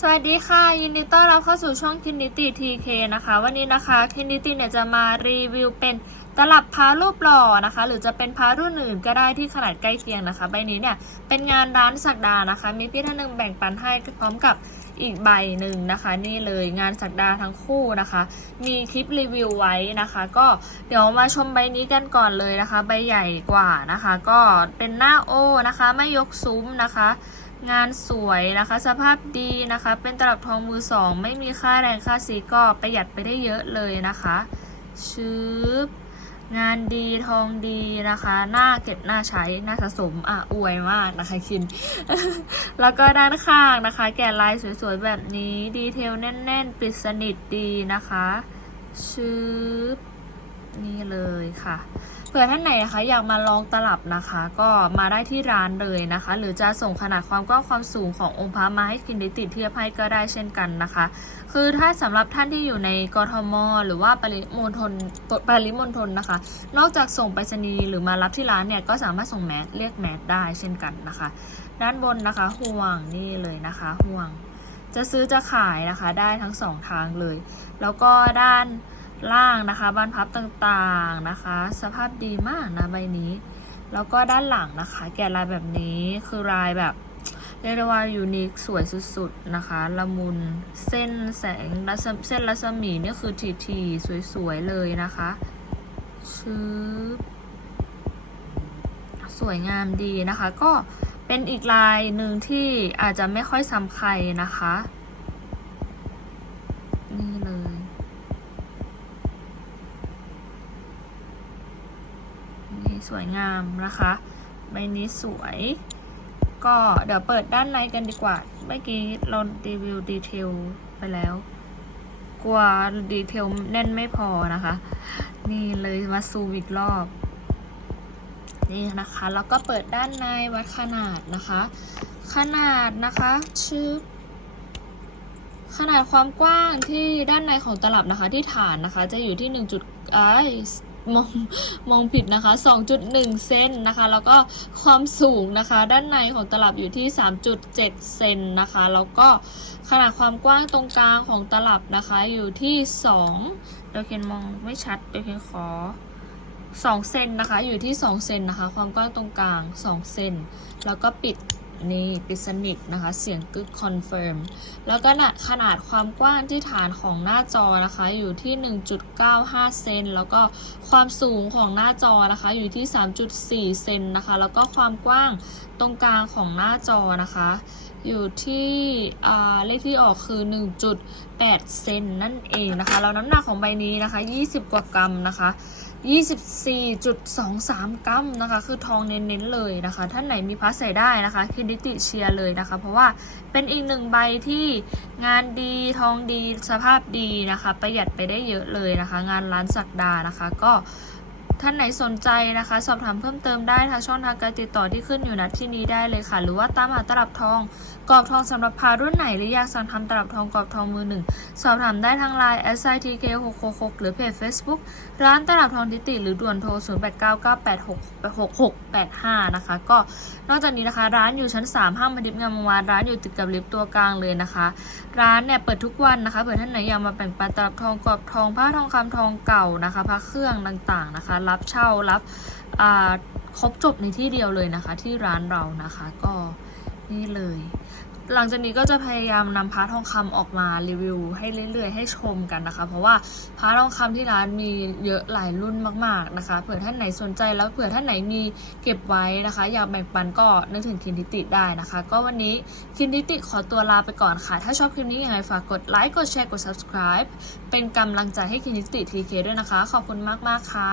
สวัสดีค่ะ ยินดีต้อนรับเข้าสู่ช่องคินดิตี้ทีเคนะคะ วันนี้นะคะคินดิตี้เนี่ยจะมารีวิวเป็นตลับพารูปหล่อนะคะ หรือจะเป็นพารุ่นอื่นก็ได้ที่ขนาดใกล้เคียงนะคะ ใบนี้เนี่ยเป็นงานร้านสักดานะคะ มีพี่ท่านหนึ่งแบ่งปันให้พร้อมกับอีกใบหนึ่งนะคะ นี่เลยงานสักดาทั้งคู่นะคะ มีคลิปรีวิวไว้นะคะ ก็เดี๋ยวมาชมใบนี้กันก่อนเลยนะคะ ใบใหญ่กว่านะคะ ก็เป็นหน้าโอนะคะ ไม่ยกซุ้มนะคะ งานสวยนะคะ สภาพดีนะคะ เป็นตลับทองมือสอง ไม่มีค่าแรงค่าสีก็ประหยัดไปได้เยอะเลยนะคะชืบงานดีทองดีนะคะ หน้าเก็บหน้าใช้หน้าสะสมอะอวยมากนะคะคิน แล้วก็ด้านข้างนะคะ แกะลายสวยๆแบบนี้ดีเทลแน่น ๆ ปิดสนิทดีนะคะชืบนี่เลยค่ะ เผื่อท่านไหนนะคะอยากมาลองตลับนะคะ ก็มาได้ที่ร้านเลยนะคะ หรือจะส่งขนาดความกว้างความสูงขององค์พระมาให้กินได้ติดเทียบให้ก็ได้เช่นกันนะคะ คือถ้าสำหรับท่านที่อยู่ในกทม หรือว่าปริมณฑลปริมณฑลนะคะ นอกจากส่งไปรษณีย์หรือมารับที่ร้านเนี่ยก็สามารถส่งแมสเรียกแมสได้เช่นกันนะคะ ด้านบนนะคะห่วงนี่เลยนะคะห่วง จะซื้อจะขายนะคะได้ทั้งสองทางเลย แล้วก็ด้าน ล่างนะคะบานพับต่างๆนะคะ สภาพดีมากนะใบนี้ แล้วก็ด้านหลังนะคะ แกะลายแบบนี้คือลายแบบเรียกได้ว่ายูนิคสวยสุดๆนะคะละมุนเส้นแสงรัศเส้นรัศมีนี่คือทีๆสวยๆเลยนะคะชืบสวยงามดีนะคะ ก็เป็นอีกลายหนึ่งที่อาจจะไม่ค่อยซ้ำใครนะคะ นี่เลย นี่ส วยงามนะคะ ใบนี้สวย ก็เดี๋ยวเปิดด้านในกันดีกว่า เมื่อกี้เรารีวิวดีเทลไปแล้ว กลัวดีเทลแน่นไม่พอนะคะ นี่เลยมาซูมอีกรอบ นี่นะคะ แล้วก็เปิดด้านในวัดขนาดนะคะ ขนาดนะคะชื่อขนาดความกว้างที่ด้านในของตลับนะคะที่ฐานนะคะ จะอยู่ที่1จุดไอ้ย มองมองผิดนะคะ 2.1 เซนนะคะ แล้วก็ความสูงนะคะ ด้านในของตลับอยู่ที่ 3.7 เซนนะคะ แล้วก็ขนาดความกว้างตรงกลางของตลับนะคะอยู่ที่ 2 เดี๋ยวเคนมองไม่ชัด เดี๋ยวเคนขอ2เซนนะคะ อยู่ที่ 2 เซนนะคะ ความกว้างตรงกลาง 2 เซน แล้วก็ปิด นี่ปิดสนิทนะคะ เสียงกึกคอนเฟิร์ม แล้วก็ขนาดความกว้างที่ฐานของหน้าจอนะคะ อยู่ที่ 1.95 เซน แล้วก็ความสูงของหน้าจอนะคะ อยู่ที่ 3.4 เซนนะคะ แล้วก็ความกว้างตรงกลางของหน้าจอนะคะ อยู่ที่เลขที่ออกคือ 1.8 เซนนั่นเองนะคะ แล้วน้ำหนักของใบนี้นะคะ 20 กว่ากรัมนะคะ 24.23 กรัมนะคะ คือทองเน้นๆเลยนะคะ ท่านไหนมีพัสใส่ได้นะคะคินิติเชียร์เลยนะคะ เพราะว่าเป็นอีกหนึ่งใบที่งานดีทองดีสภาพดีนะคะ ประหยัดไปได้เยอะเลยนะคะ งานร้านสักดานะคะ ก็ ท่านไหนสนใจนะคะ สอบถามเพิ่มเติมได้ทางช่องทางการติดต่อที่ขึ้นอยู่ณที่นี้ได้เลยค่ะ หรือว่าตามหาตลับทองกรอบทองสำหรับพารุ่นไหนหรืออยากสั่งทำตลับทองกรอบทองมือหนึ่งสอบถามได้ทางไลน์ s i t k 6 6 6หรือเพจ Facebook ร้านตลับทองทิติ หรือด่วนโทร 0 8 9 9 8 6 6 6 8 5 นะคะ ก็นอกจากนี้นะคะ ร้านอยู่ชั้น 3 ห้างมาดิบงามวงวานร้านอยู่ติดกับลิฟต์ตัวกลางเลยนะคะ ร้านเนี่ยเปิดทุกวันนะคะเผื่อท่านไหนอยากมาแบ่งปันตลับทองกรอบทองผ้าทองคำทองเก่านะคะผ้าเครื่องต่างๆนะคะรับเช่ารับครบจบในที่เดียวเลยนะคะ ที่ร้านเรานะคะก็นี่เลย หลังจากนี้ก็จะพยายามนำพาร์ททองคำออกมารีวิวให้เรื่อยๆ ให้ชมกันนะคะ เพราะว่าพาร์ททองคำที่ร้านมีเยอะหลายรุ่นมากๆนะคะเผื่อท่านไหนสนใจแล้วเผื่อท่านไหนมีเก็บไว้นะคะ อยากแบ่งปันก็นึกถึงคินทิติได้นะคะ ก็วันนี้คินทิติขอตัวลาไปก่อนค่ะ ถ้าชอบคลิปนี้ยังไงฝากกดไลค์กดแชร์กด subscribe เป็นกำลังใจให้คินทิติทีเคด้วยนะคะ ขอบคุณมากๆค่ะ